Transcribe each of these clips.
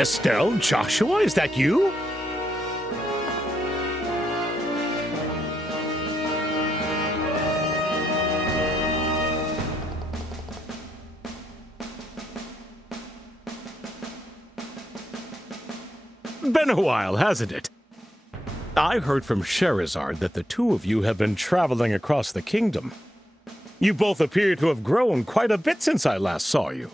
Estelle, Joshua, is that you? Been a while, hasn't it? I heard from Sherazard that the two of you have been traveling across the kingdom. You both appear to have grown quite a bit since I last saw you.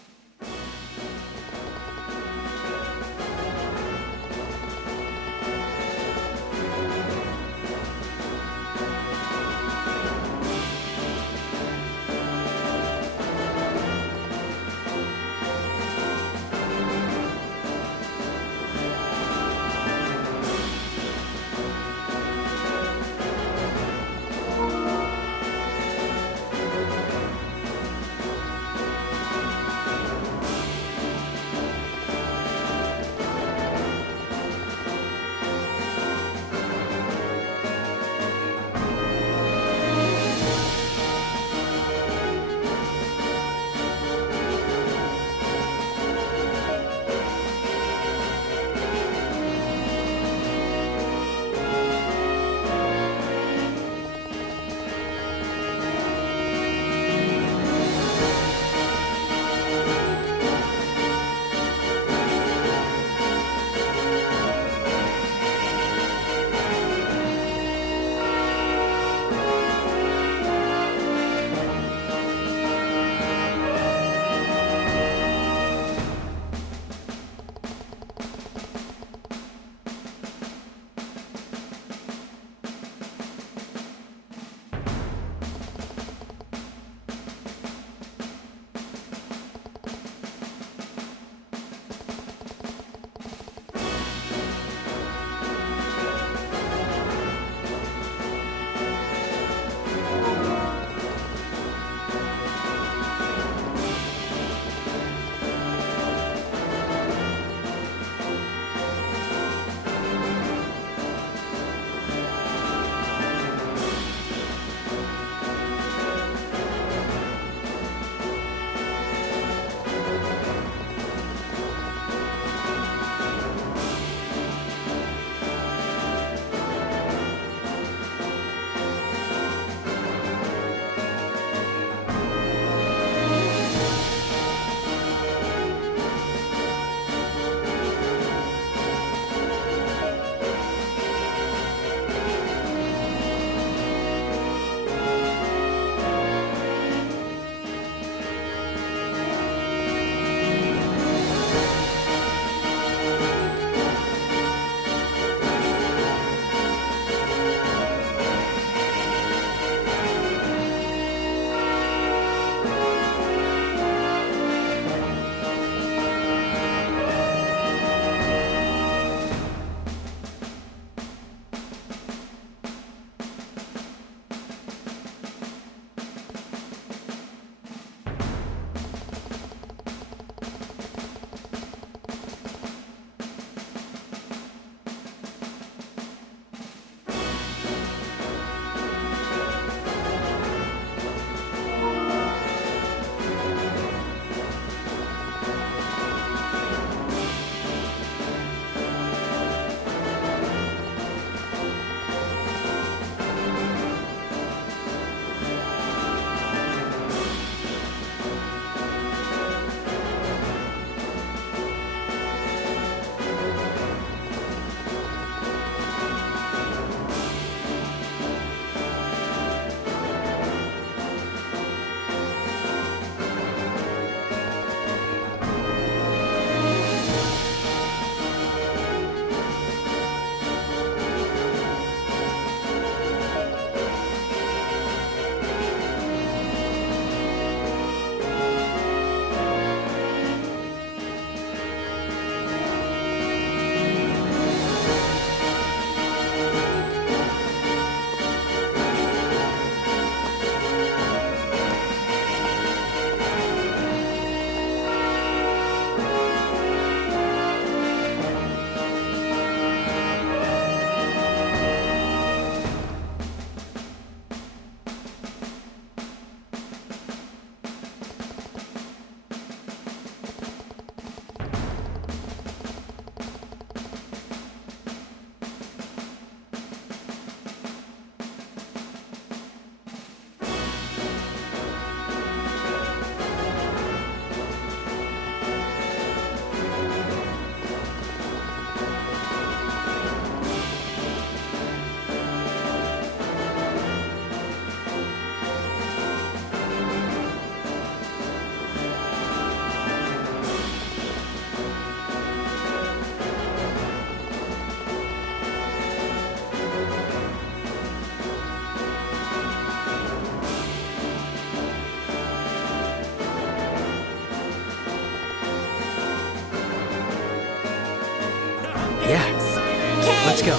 Okay. Let's go.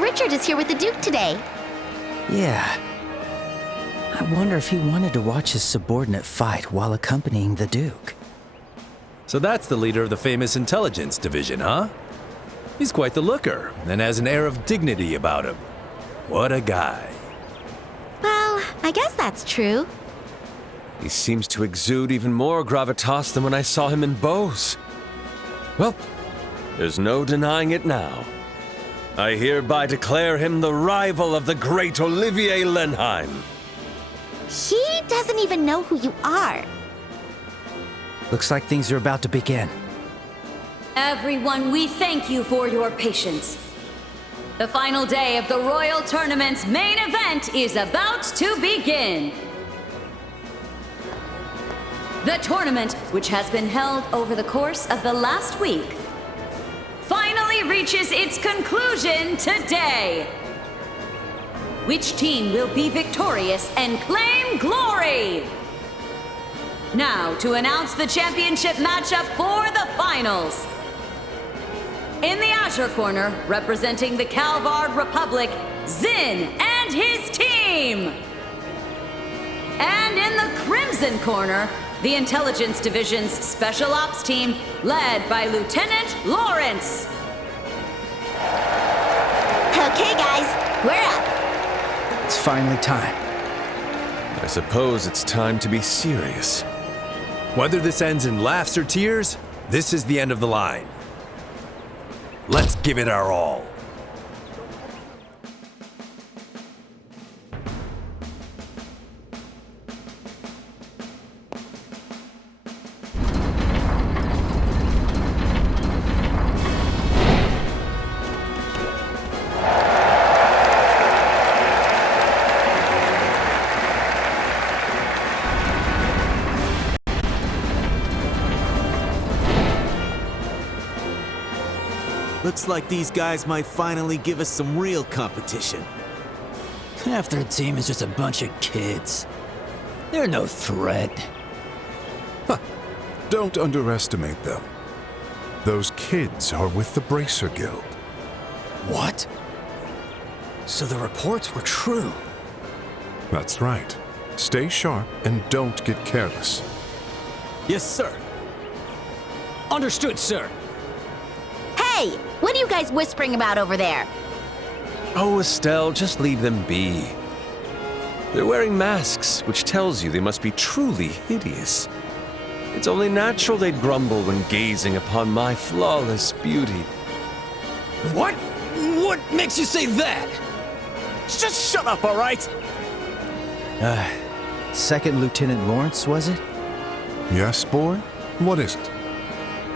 Richard is here with the Duke today. Yeah. I wonder if he wanted to watch his subordinate fight while accompanying the Duke. So that's the leader of the famous intelligence division, huh? He's quite the looker and has an air of dignity about him. What a guy. Well, I guess that's true. He seems to exude even more gravitas than when I saw him in Bose. Well, there's no denying it now. I hereby declare him the rival of the great Olivier Lenheim. He doesn't even know who you are. Looks like things are about to begin. Everyone, we thank you for your patience. The final day of the Royal Tournament's main event is about to begin. The tournament, which has been held over the course of the last week, finally reaches its conclusion today. Which team will be victorious and claim glory? Now to announce the championship matchup for the finals. In the Azure Corner, representing the Calvard Republic, Zin and his team. And in the Crimson Corner, the Intelligence Division's Special Ops team, led by Lieutenant Lawrence. Okay, guys, we're up. It's finally time. I suppose it's time to be serious. Whether this ends in laughs or tears, this is the end of the line. Let's give it our all. Looks like these guys might finally give us some real competition. Half their team is just a bunch of kids. They're no threat. Don't underestimate them. Those kids are with the Bracer Guild. What? So the reports were true. That's right. Stay sharp and don't get careless. Yes, sir. Understood, sir. Hey, what are you guys whispering about over there? Oh, Estelle, just leave them be. They're wearing masks, which tells you they must be truly hideous. It's only natural they'd grumble when gazing upon my flawless beauty. What? What makes you say that? Just shut up, all right? Second Lieutenant Lawrence, was it? Yes, boy? What is it?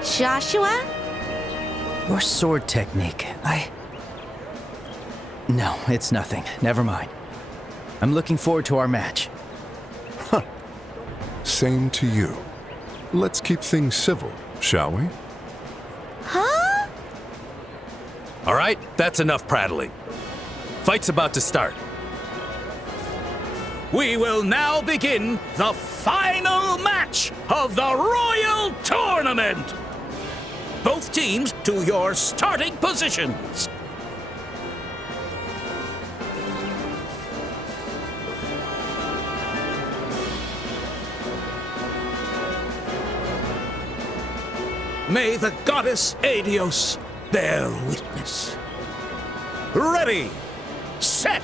Joshua? Your sword technique, No, it's nothing. Never mind. I'm looking forward to our match. Same to you. Let's keep things civil, shall we? Huh? All right, that's enough prattling. Fight's about to start. We will now begin the final match of the Royal Tournament. Both teams to your starting positions. May the goddess Adios bear witness. Ready, set.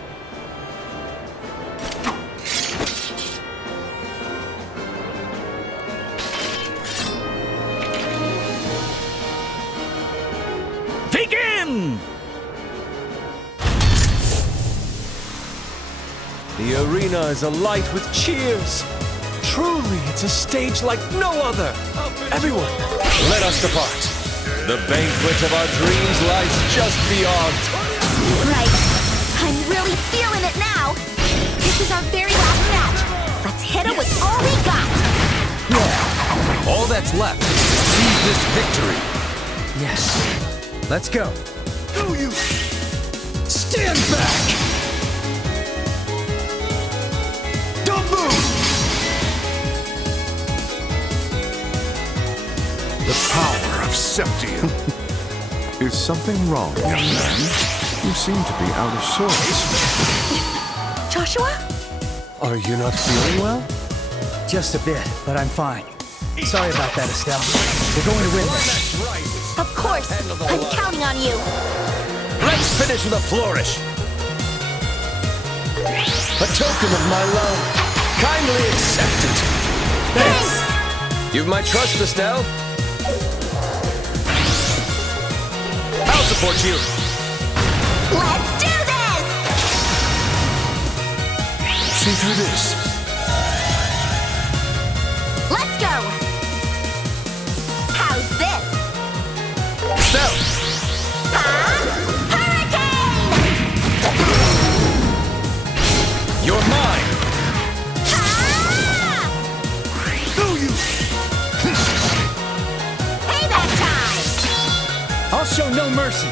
Begin! The arena is alight with cheers. Truly, it's a stage like no other. Everyone, let us depart. The banquet of our dreams lies just beyond. Right. I'm really feeling it now. This is our very last match. Let's hit him with all we got. Yeah. All that's left is to seize this victory. Yes. Let's go. Do you stand back? Don't move. The power of Septium. Is something wrong, young man? You seem to be out of sorts. Joshua? Are you not feeling well? Just a bit, but I'm fine. Sorry about that, Estelle. We're going to win this. Of course. I'm counting on you. Let's finish with a flourish. A token of my love. Kindly accept it. Thanks. You've my trust, Estelle. I'll support you. Let's do this! See through this. Let's go! How's this? Estelle. Hurricane! You're mine. Payback time! I'll show no mercy.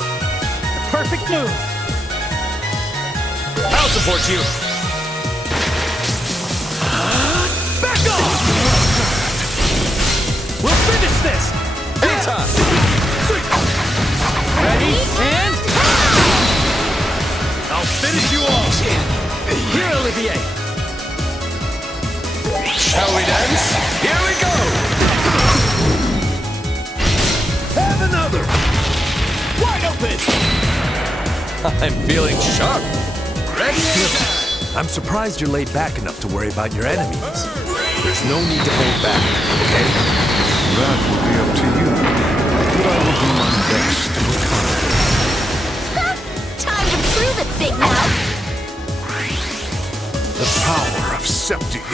The perfect move. I'll support you. Back off! We'll finish this. Anytime. Ready? And... I'll finish you off. Here, Olivier. Shall we dance? Here we go. Have another. Wide open. I'm feeling sharp. Ready? I'm surprised you're laid back enough to worry about your enemies. There's no need to hold back, okay? That will be up to you. But I will do my best to accommodate. Time to prove it, big mouth! The power of Septium.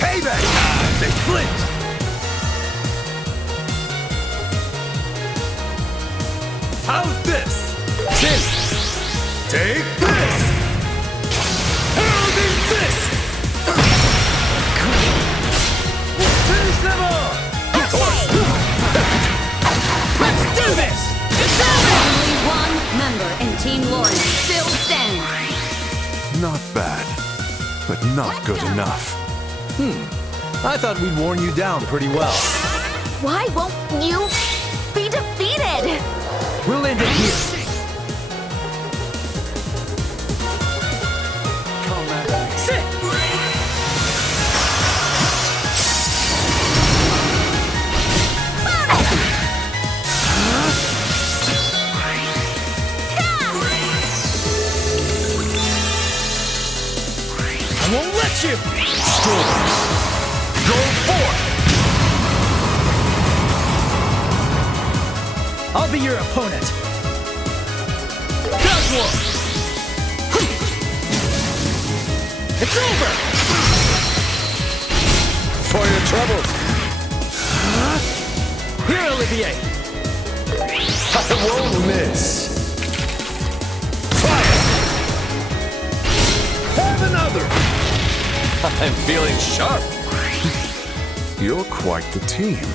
Payback time! They flinch! How's this? Sin. Take this! Heralding this! We'll finish them all! Let's do this! It's over! Only one member in Team Lauren still stands. Not bad, but not good enough. I thought we'd worn you down pretty well. Why won't you be defeated? We'll end it here. Sit! I won't let you! Storms, go forth! I'll be your opponent. Casual! It's over! For your troubles. Here, Olivier. I won't miss. Fire! Have another! I'm feeling sharp. You're quite the team.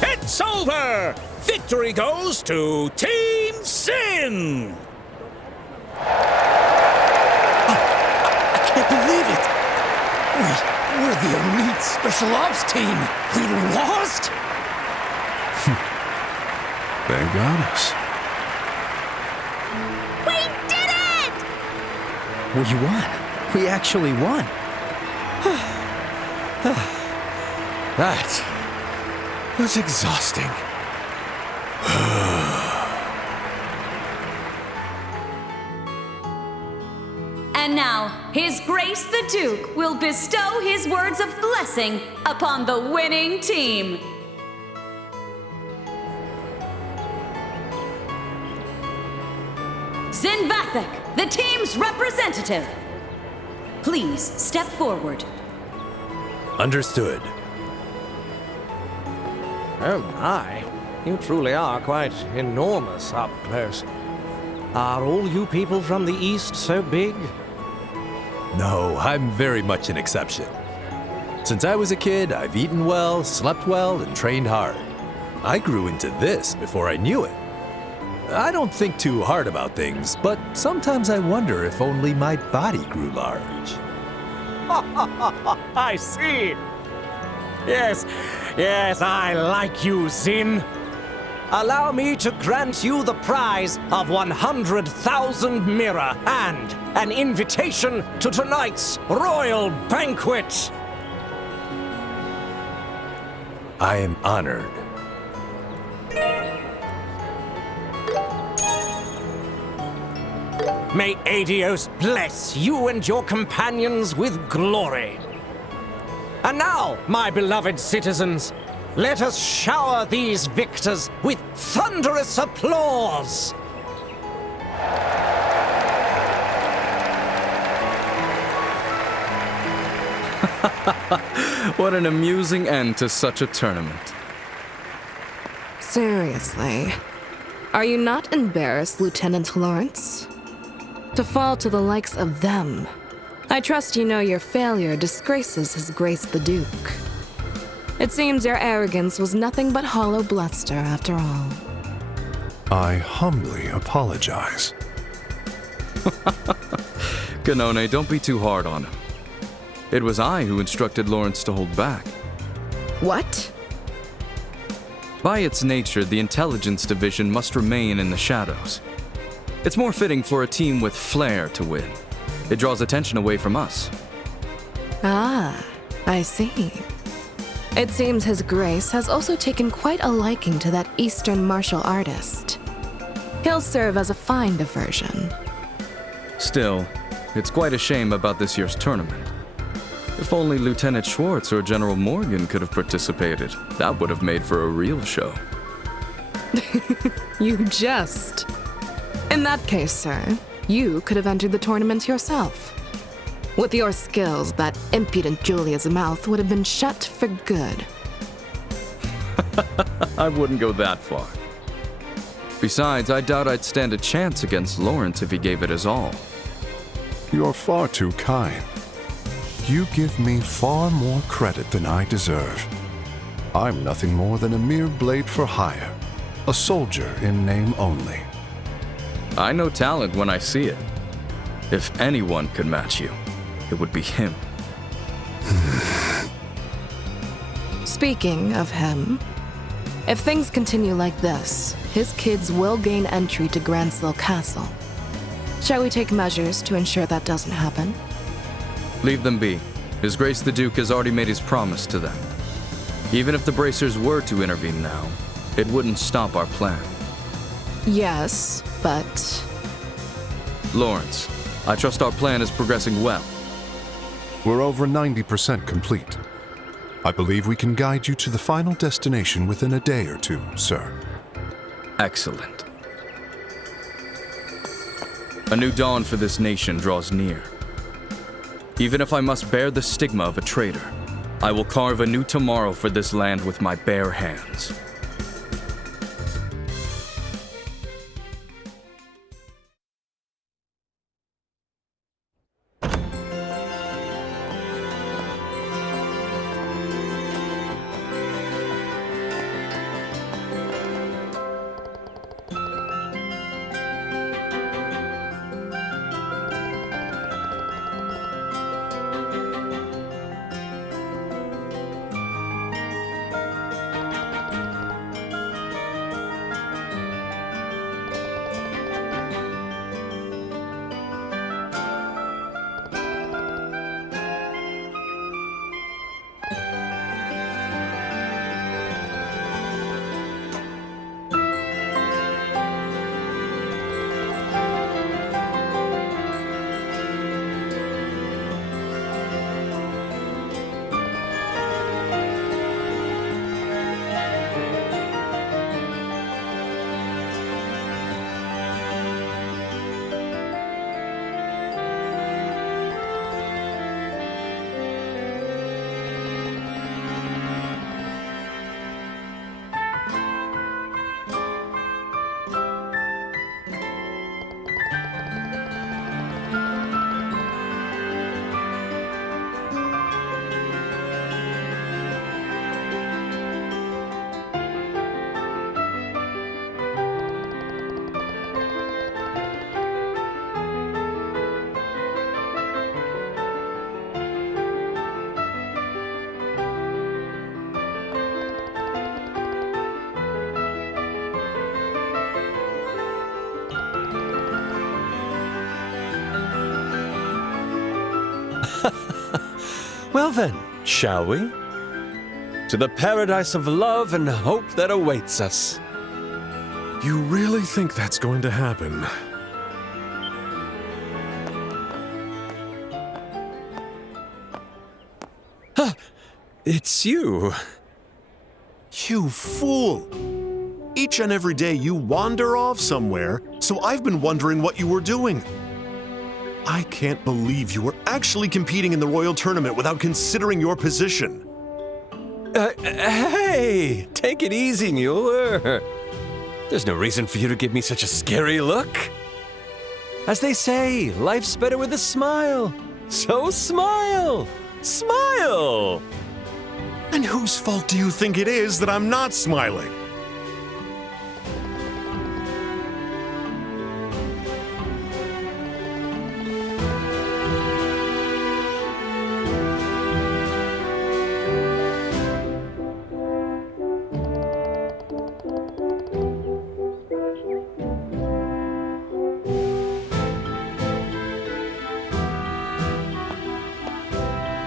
It's over! Victory goes to Team Sin! I can't believe it! We're the elite special ops team! We lost? They got us. We did it! We won. We actually won. That was exhausting. And now, His Grace the Duke will bestow his words of blessing upon the winning team. Zinvathek, the team's representative. Please step forward. Understood. Oh my, you truly are quite enormous up close. Are all you people from the East so big? No, I'm very much an exception. Since I was a kid, I've eaten well, slept well, and trained hard. I grew into this before I knew it. I don't think too hard about things, but sometimes I wonder if only my body grew large. I see. Yes, I like you, Zin. Allow me to grant you the prize of 100,000 mirror and an invitation to tonight's royal banquet. I am honored. May Adios bless you and your companions with glory. And now, my beloved citizens, let us shower these victors with thunderous applause. What an amusing end to such a tournament. Seriously, are you not embarrassed, Lieutenant Lawrence? To fall to the likes of them. I trust you know your failure disgraces His Grace the Duke. It seems your arrogance was nothing but hollow bluster after all. I humbly apologize. Ganone, don't be too hard on him. It was I who instructed Lawrence to hold back. What? By its nature, the intelligence division must remain in the shadows. It's more fitting for a team with flair to win. It draws attention away from us. Ah, I see. It seems His Grace has also taken quite a liking to that Eastern martial artist. He'll serve as a fine diversion. Still, it's quite a shame about this year's tournament. If only Lieutenant Schwartz or General Morgan could have participated, that would have made for a real show. You jest. In that case, sir, you could have entered the tournament yourself. With your skills, that impudent Julia's mouth would have been shut for good. I wouldn't go that far. Besides, I doubt I'd stand a chance against Lawrence if he gave it his all. You're far too kind. You give me far more credit than I deserve. I'm nothing more than a mere blade for hire, a soldier in name only. I know talent when I see it. If anyone could match you, it would be him. Speaking of him, if things continue like this, his kids will gain entry to Granslow Castle. Shall we take measures to ensure that doesn't happen? Leave them be. His Grace the Duke has already made his promise to them. Even if the Bracers were to intervene now, it wouldn't stop our plan. Yes, but... Lawrence, I trust our plan is progressing well. We're over 90% complete. I believe we can guide you to the final destination within a day or two, sir. Excellent. A new dawn for this nation draws near. Even if I must bear the stigma of a traitor, I will carve a new tomorrow for this land with my bare hands. Well then, shall we? To the paradise of love and hope that awaits us. You really think that's going to happen? It's you. You fool! Each and every day you wander off somewhere, so I've been wondering what you were doing. I can't believe you were actually competing in the Royal Tournament without considering your position. Hey! Take it easy, Mueller. There's no reason for you to give me such a scary look. As they say, life's better with a smile. So smile! Smile! And whose fault do you think it is that I'm not smiling?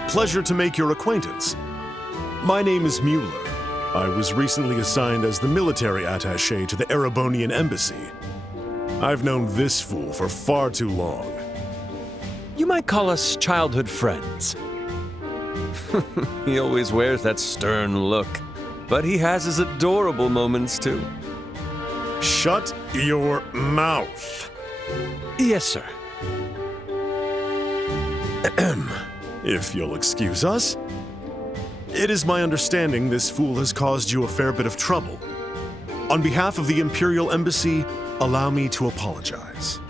Pleasure to make your acquaintance. My name is Mueller. I was recently assigned as the military attaché to the Erebonian embassy. I've known this fool for far too long. You might call us childhood friends. He always wears that stern look, but he has his adorable moments too. Shut your mouth. Yes, sir. If you'll excuse us. It is my understanding this fool has caused you a fair bit of trouble. On behalf of the Imperial Embassy, allow me to apologize.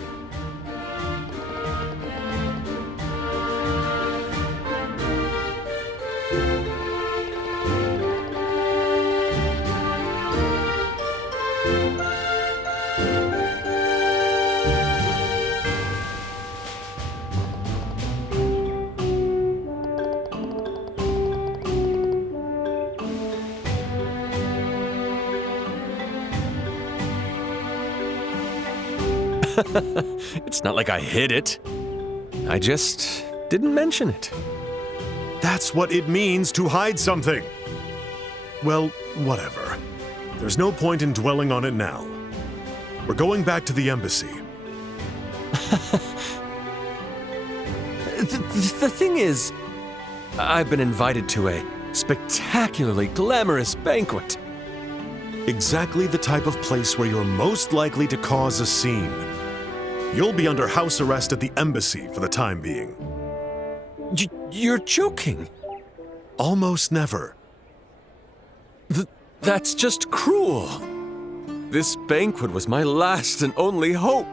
It's not like I hid it. I just didn't mention it. That's what it means to hide something. Well, whatever. There's no point in dwelling on it now. We're going back to the embassy. The thing is, I've been invited to a spectacularly glamorous banquet. Exactly the type of place where you're most likely to cause a scene. You'll be under house arrest at the embassy for the time being. You're joking. Almost never. That's just cruel. This banquet was my last and only hope.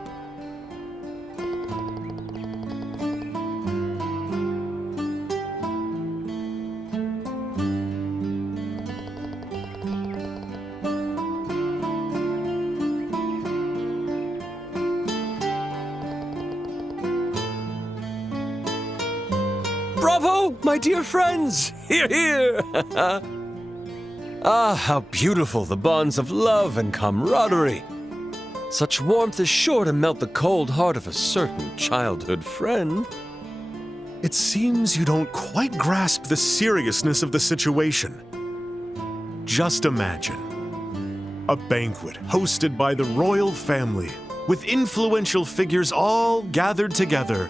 Bravo, my dear friends! Hear, hear! Ah, how beautiful the bonds of love and camaraderie. Such warmth is sure to melt the cold heart of a certain childhood friend. It seems you don't quite grasp the seriousness of the situation. Just imagine a banquet hosted by the royal family, with influential figures all gathered together.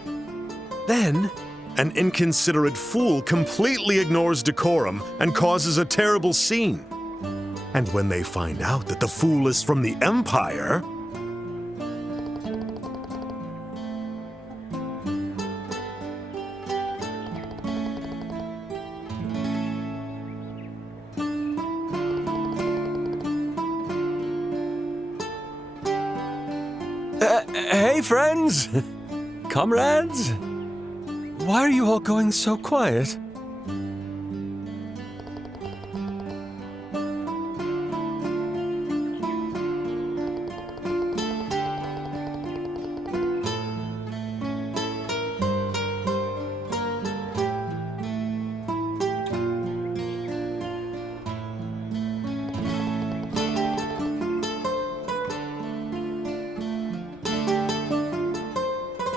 Then, an inconsiderate fool completely ignores decorum and causes a terrible scene. And when they find out that the fool is from the Empire, Hey, friends! Comrades! Why are you all going so quiet?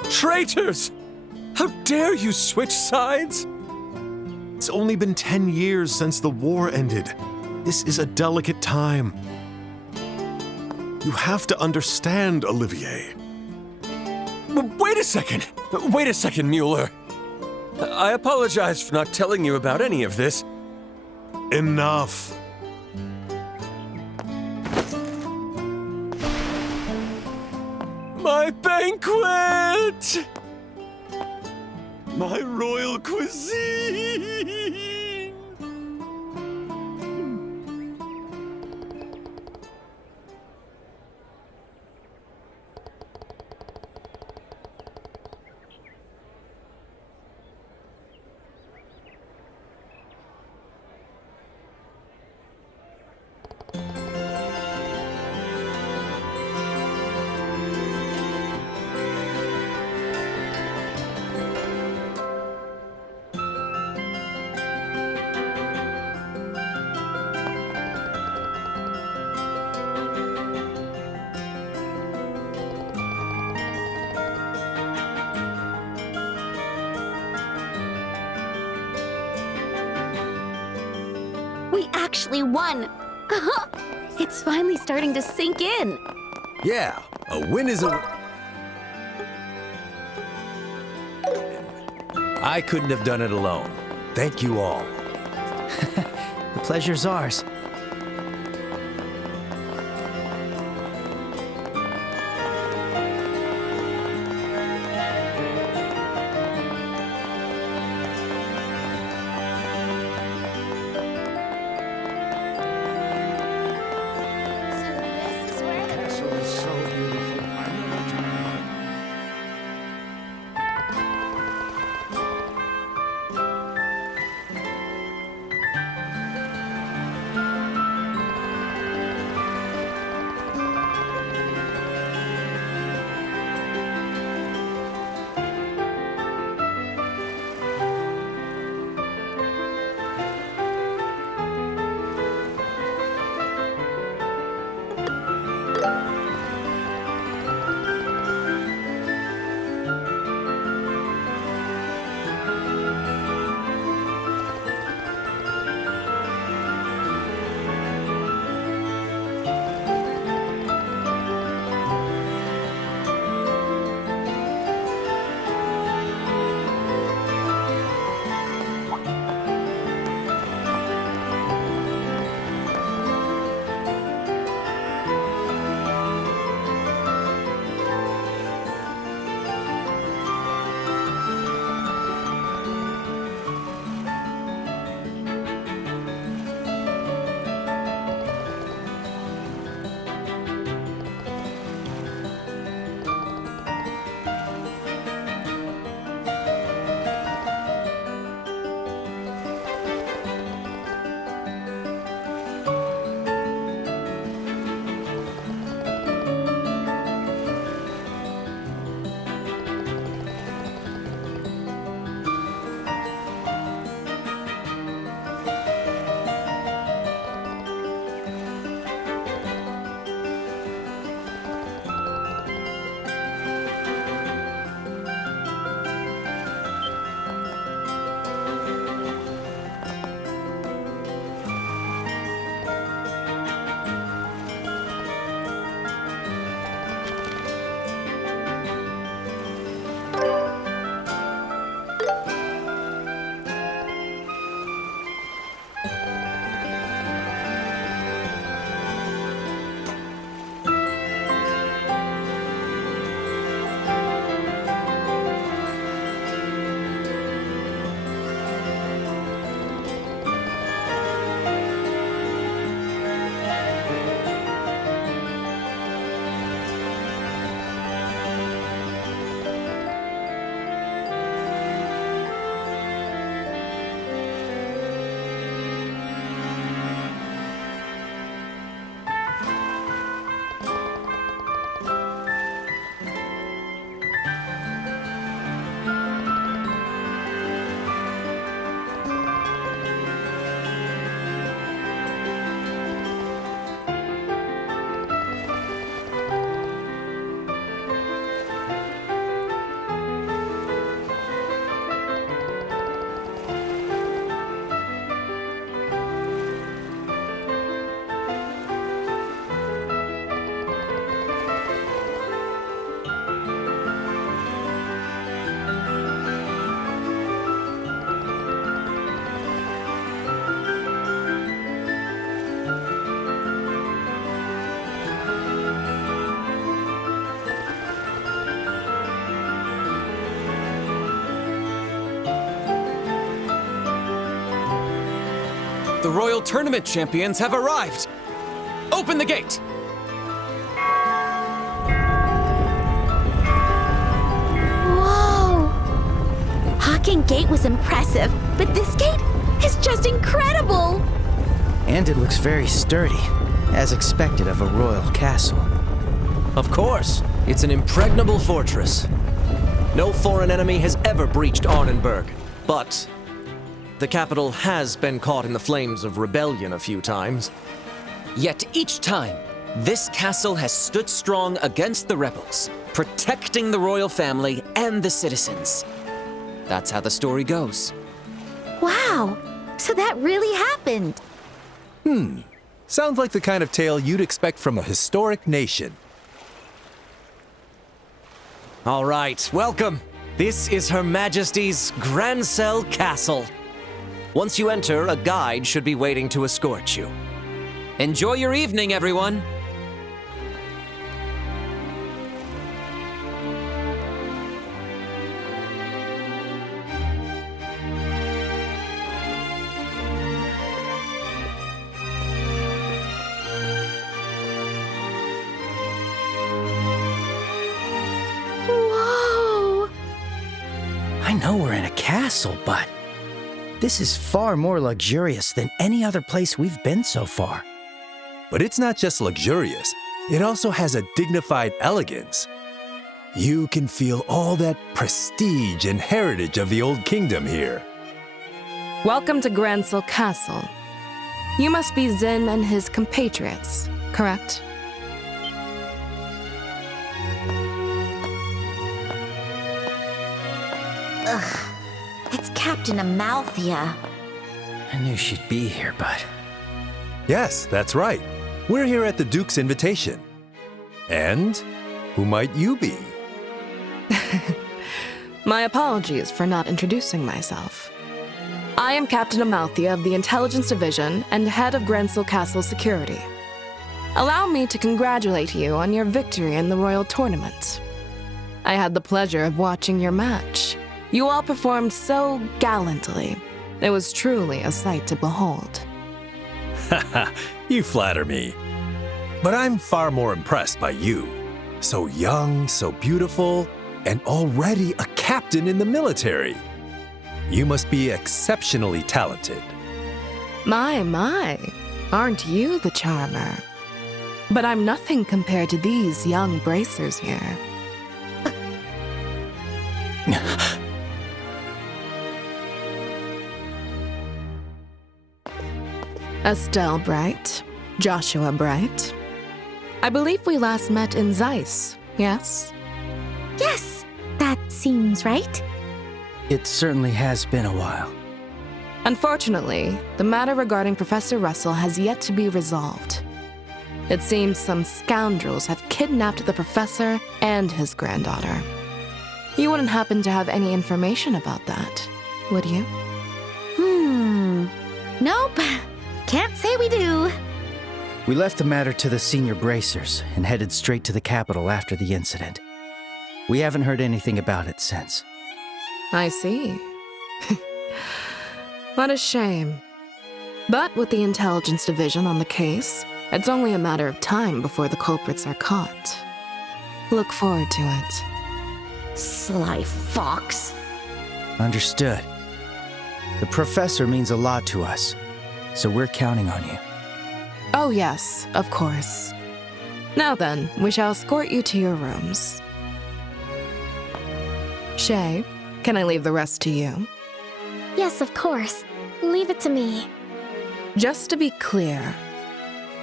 Traitors! How dare you switch sides? It's only been 10 years since the war ended. This is a delicate time. You have to understand, Olivier. Wait a second! Wait a second, Mueller. I apologize for not telling you about any of this. Enough. My banquet! My royal cuisine! We actually won! It's finally starting to sink in. Yeah, a win is a... I couldn't have done it alone. Thank you all. The pleasure's ours. The Royal Tournament champions have arrived! Open the gate! Whoa! Hawking Gate was impressive, but this gate is just incredible! And it looks very sturdy, as expected of a royal castle. Of course, it's an impregnable fortress. No foreign enemy has ever breached Arnenberg, but the capital has been caught in the flames of rebellion a few times. Yet each time, this castle has stood strong against the rebels, protecting the royal family and the citizens. That's how the story goes. Wow! So that really happened! Sounds like the kind of tale you'd expect from a historic nation. All right, welcome. This is Her Majesty's Grancel Castle. Once you enter, a guide should be waiting to escort you. Enjoy your evening, everyone! Whoa! I know we're in a castle, but this is far more luxurious than any other place we've been so far. But it's not just luxurious, it also has a dignified elegance. You can feel all that prestige and heritage of the old kingdom here. Welcome to Grancel Castle. You must be Zin and his compatriots, correct? Ugh. It's Captain Amalthea. I knew she'd be here, but... Yes, that's right. We're here at the Duke's invitation. And who might you be? My apologies for not introducing myself. I am Captain Amalthea of the Intelligence Division and head of Grancel Castle Security. Allow me to congratulate you on your victory in the Royal Tournament. I had the pleasure of watching your match. You all performed so gallantly. It was truly a sight to behold. Haha, you flatter me. But I'm far more impressed by you. So young, so beautiful, and already a captain in the military. You must be exceptionally talented. My, aren't you the charmer? But I'm nothing compared to these young bracers here. Estelle Bright, Joshua Bright. I believe we last met in Zeiss, yes? Yes, that seems right. It certainly has been a while. Unfortunately, the matter regarding Professor Russell has yet to be resolved. It seems some scoundrels have kidnapped the professor and his granddaughter. You wouldn't happen to have any information about that, would you? Nope. Can't say we do. We left the matter to the senior bracers and headed straight to the capital after the incident. We haven't heard anything about it since. I see. What a shame. But with the Intelligence Division on the case, it's only a matter of time before the culprits are caught. Look forward to it. Sly fox. Understood. The professor means a lot to us, so we're counting on you. Oh yes, of course. Now then, we shall escort you to your rooms. Shay, can I leave the rest to you? Yes, of course. Leave it to me. Just to be clear,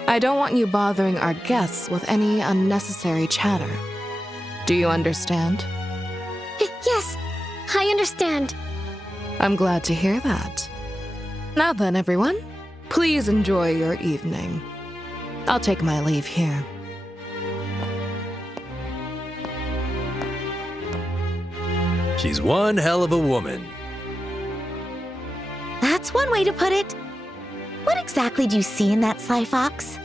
I don't want you bothering our guests with any unnecessary chatter. Do you understand? Yes, I understand. I'm glad to hear that. Now then, everyone, please enjoy your evening. I'll take my leave here. She's one hell of a woman. That's one way to put it. What exactly do you see in that sly fox?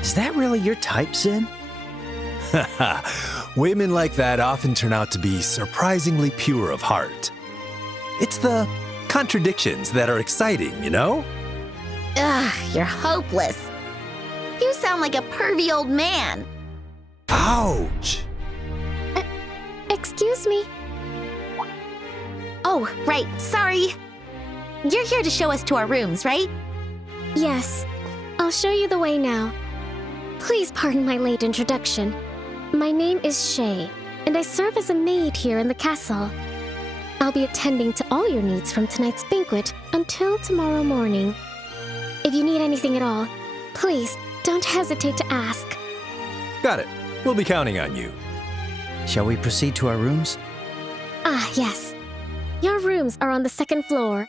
Is that really your type, Sin? Women like that often turn out to be surprisingly pure of heart. It's the contradictions that are exciting, you know? Ugh, you're hopeless. You sound like a pervy old man. Ouch! Excuse me. Oh, right, sorry. You're here to show us to our rooms, right? Yes, I'll show you the way now. Please pardon my late introduction. My name is Shay, and I serve as a maid here in the castle. I'll be attending to all your needs from tonight's banquet until tomorrow morning. If you need anything at all, please don't hesitate to ask. Got it. We'll be counting on you. Shall we proceed to our rooms? Ah, yes. Your rooms are on the second floor.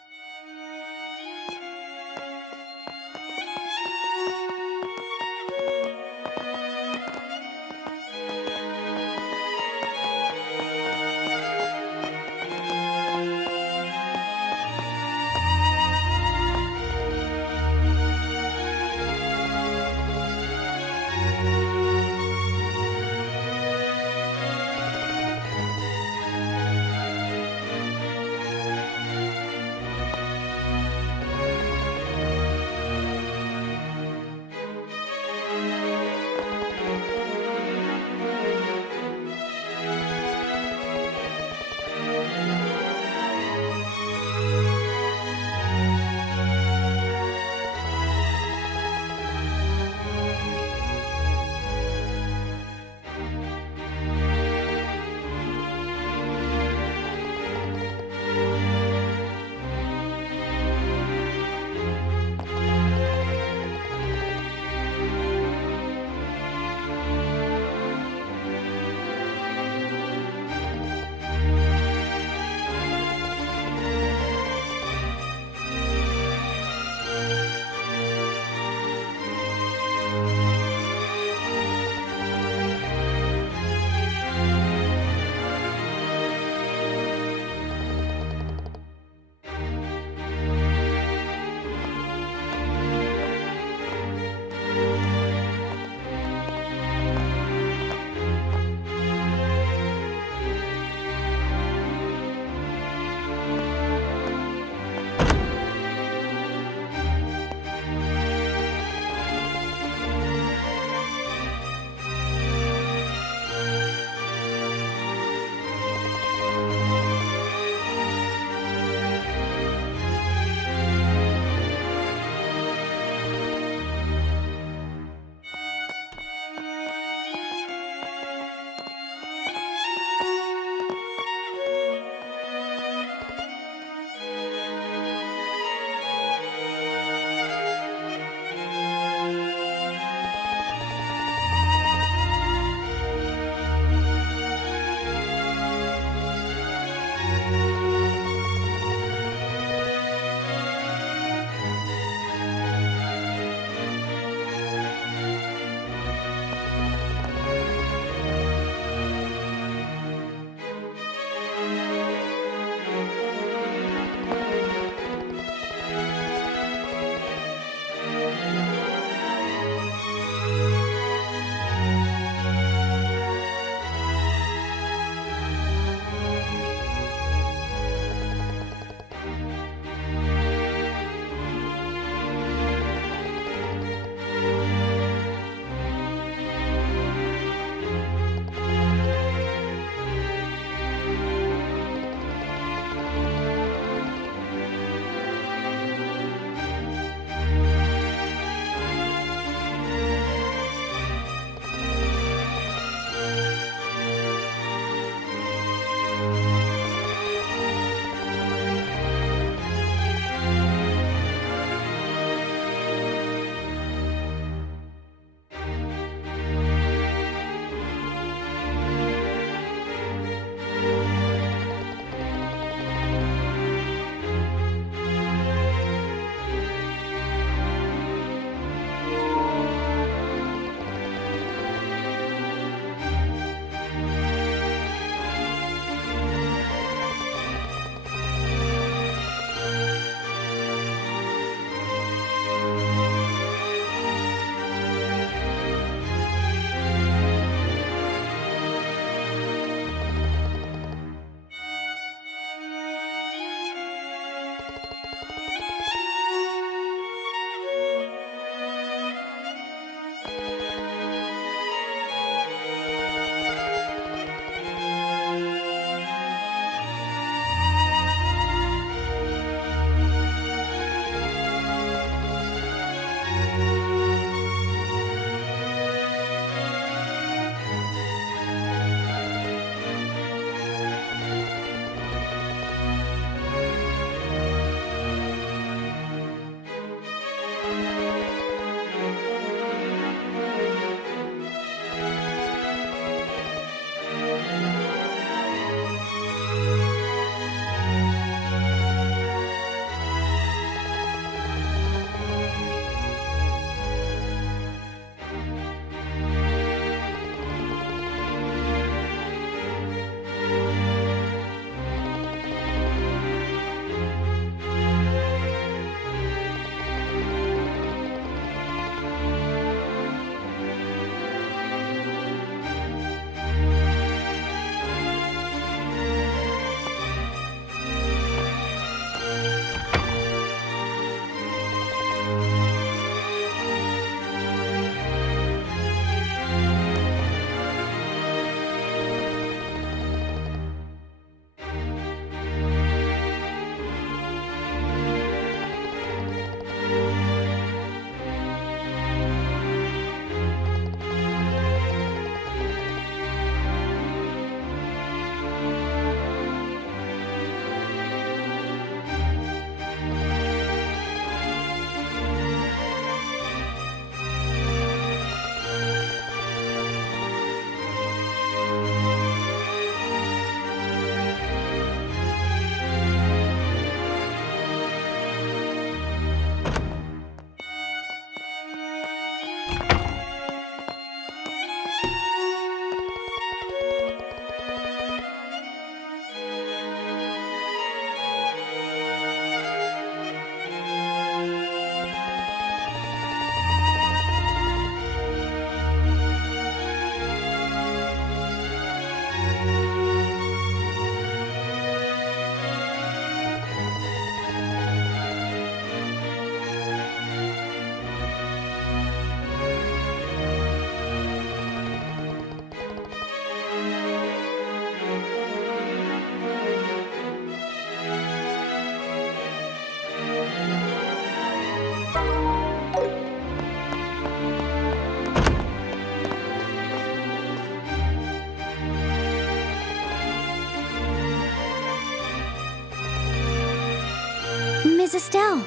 is Estelle.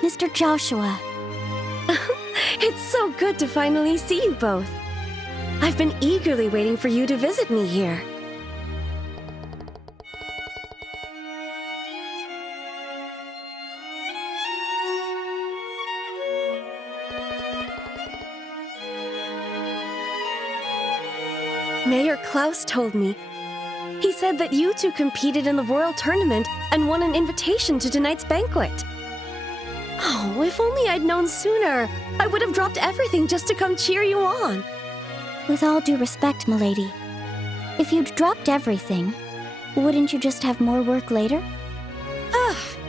Mr. Joshua. It's so good to finally see you both. I've been eagerly waiting for you to visit me here. Mayor Klaus told me. He said that you two competed in the Royal Tournament and won an invitation to tonight's banquet. Oh, if only I'd known sooner. I would have dropped everything just to come cheer you on. With all due respect, milady, if you'd dropped everything, wouldn't you just have more work later?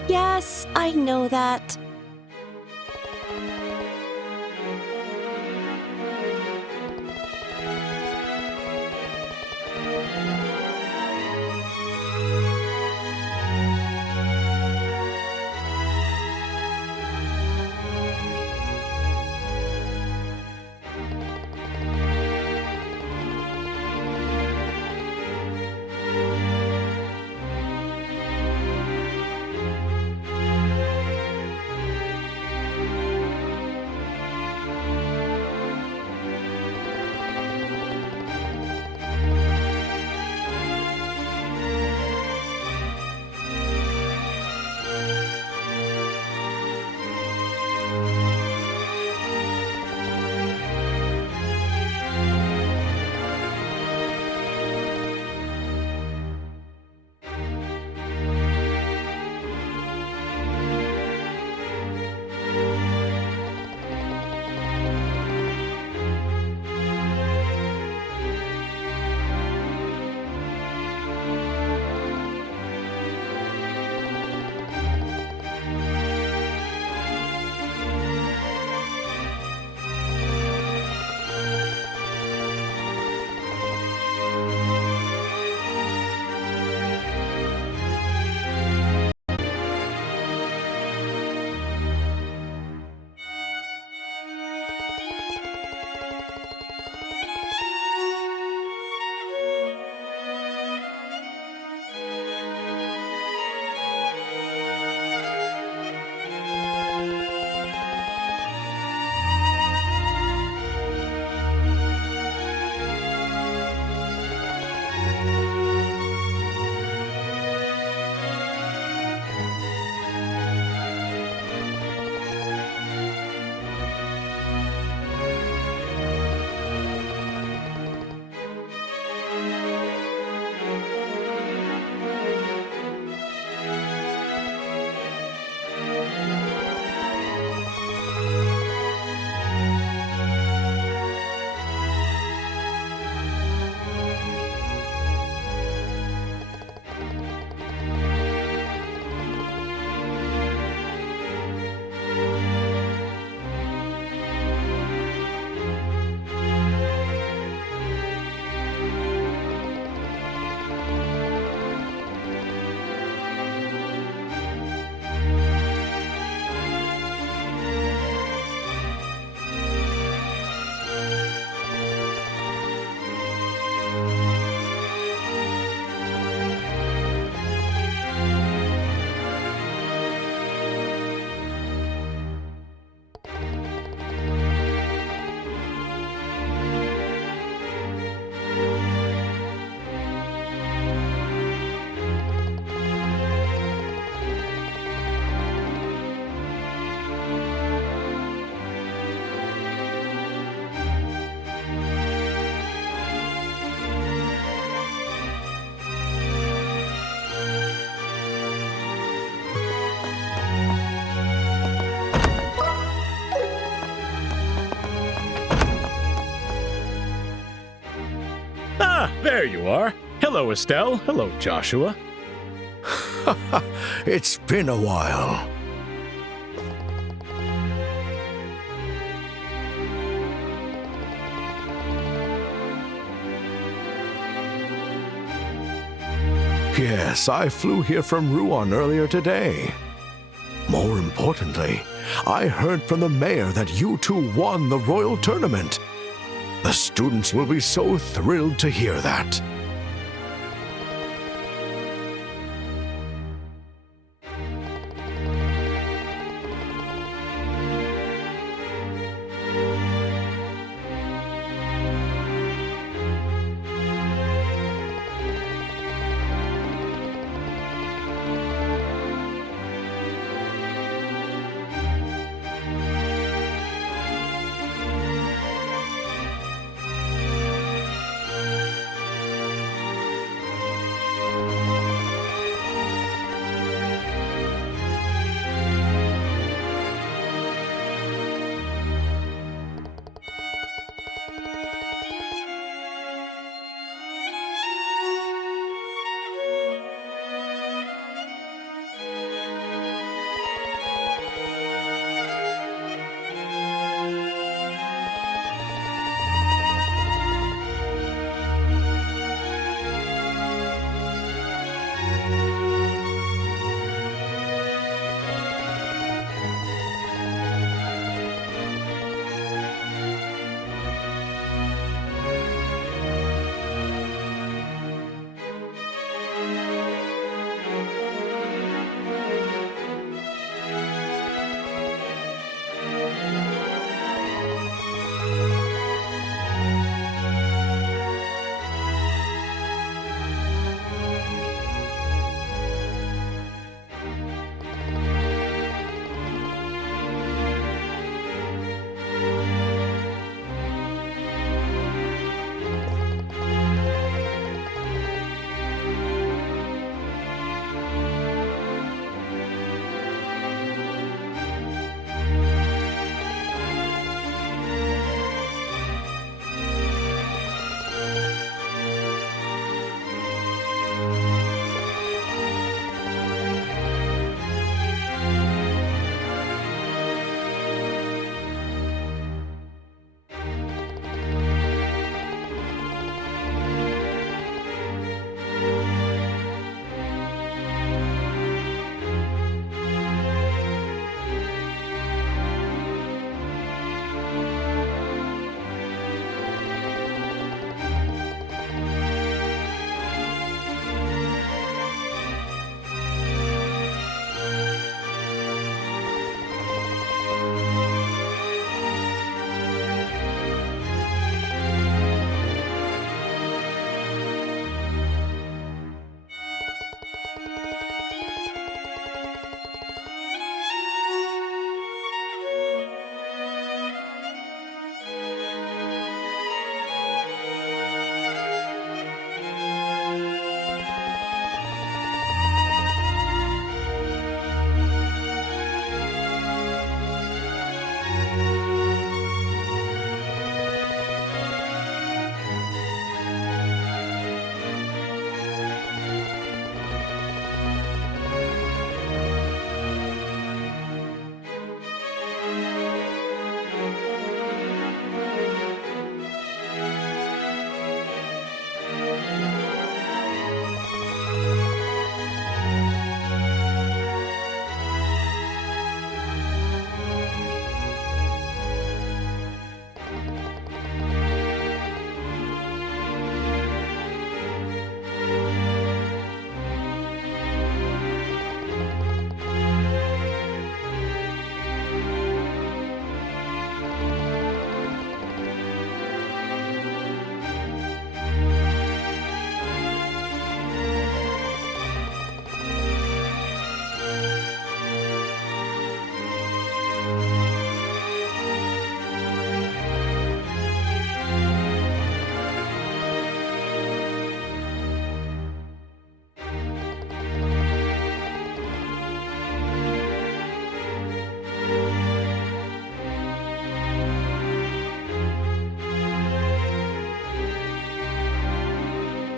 Yes, I know that. There you are. Hello, Estelle. Hello, Joshua. It's been a while. Yes, I flew here from Rouen earlier today. More importantly, I heard from the mayor that you two won the Royal Tournament. The students will be so thrilled to hear that.